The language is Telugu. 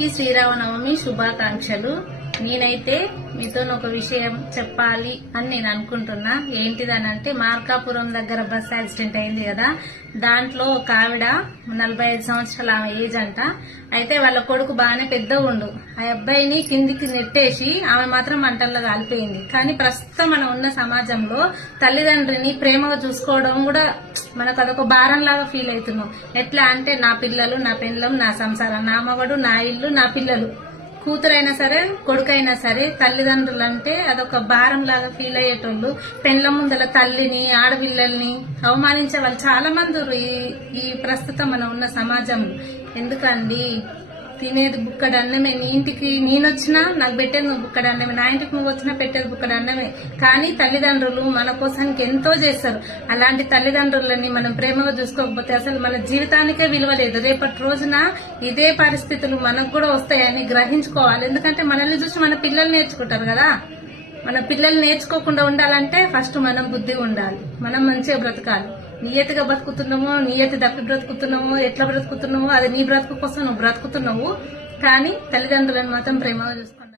అందరికీ శ్రీరామనవమి శుభాకాంక్షలు. నేనైతే మీతో ఒక విషయం చెప్పాలి అని నేను అనుకుంటున్నా. ఏంటిదనంటే, మార్కాపురం దగ్గర బస్ యాక్సిడెంట్ అయింది కదా, దాంట్లో ఒక ఆవిడ 45 సంవత్సరాల ఆమె ఏజ్ అంట. అయితే వాళ్ళ కొడుకు బాగానే పెద్దగా ఉండు, ఆ అబ్బాయిని కిందికి నెట్టేసి ఆమె మాత్రం మంటల్లో కాలిపోయింది. కానీ ప్రస్తుతం మనం ఉన్న సమాజంలో తల్లిదండ్రిని ప్రేమగా చూసుకోవడం కూడా మనకు అదొక భారం లాగా ఫీల్ అవుతున్నాం. ఎట్లా అంటే, నా పిల్లలు, నా పెళ్ళం, నా సంసారం, నా మగడు, నా ఇల్లు, నా పిల్లలు, కూతురైనా సరే కొడుకైనా సరే తల్లిదండ్రులు అంటే అదొక భారం లాగా ఫీల్ అయ్యేటోళ్ళు. పెండ్ల ముందల తల్లిని, ఆడపిల్లల్ని అవమానించే వాళ్ళు చాలా మంది ఈ ప్రస్తుతం మనం ఉన్న సమాజంలో. ఎందుకండి, తినేది బుక్కడు అన్నమే. నీ ఇంటికి నేనొచ్చినా నాకు పెట్టేది నువ్వు బుక్కడు అన్నమే, నా ఇంటికి నువ్వు వచ్చినా పెట్టేది బుక్కడు అన్నమే. కానీ తల్లిదండ్రులు మన కోసానికి ఎంతో చేస్తారు. అలాంటి తల్లిదండ్రులని మనం ప్రేమగా చూసుకోకపోతే అసలు మన జీవితానికే విలువ లేదు. రేపటి రోజున ఇదే పరిస్థితులు మనకు కూడా వస్తాయని గ్రహించుకోవాలి. ఎందుకంటే మనల్ని చూసి మన పిల్లలు నేర్చుకుంటారు కదా. మన పిల్లలు నేర్చుకోకుండా ఉండాలంటే ఫస్ట్ మనం బుద్ధిగా ఉండాలి, మనం మంచిగా బ్రతకాలి. నియతిగా బ్రతుకుతున్నామో, నియతి తప్పి బ్రతుకుతున్నామో, ఎట్లా బ్రతుకుతున్నామో అది నీ బ్రతుకు కోసం నువ్వు బ్రతుకుతున్నావు. కానీ తల్లిదండ్రులను మాత్రం ప్రేమగా చూసుకోండి.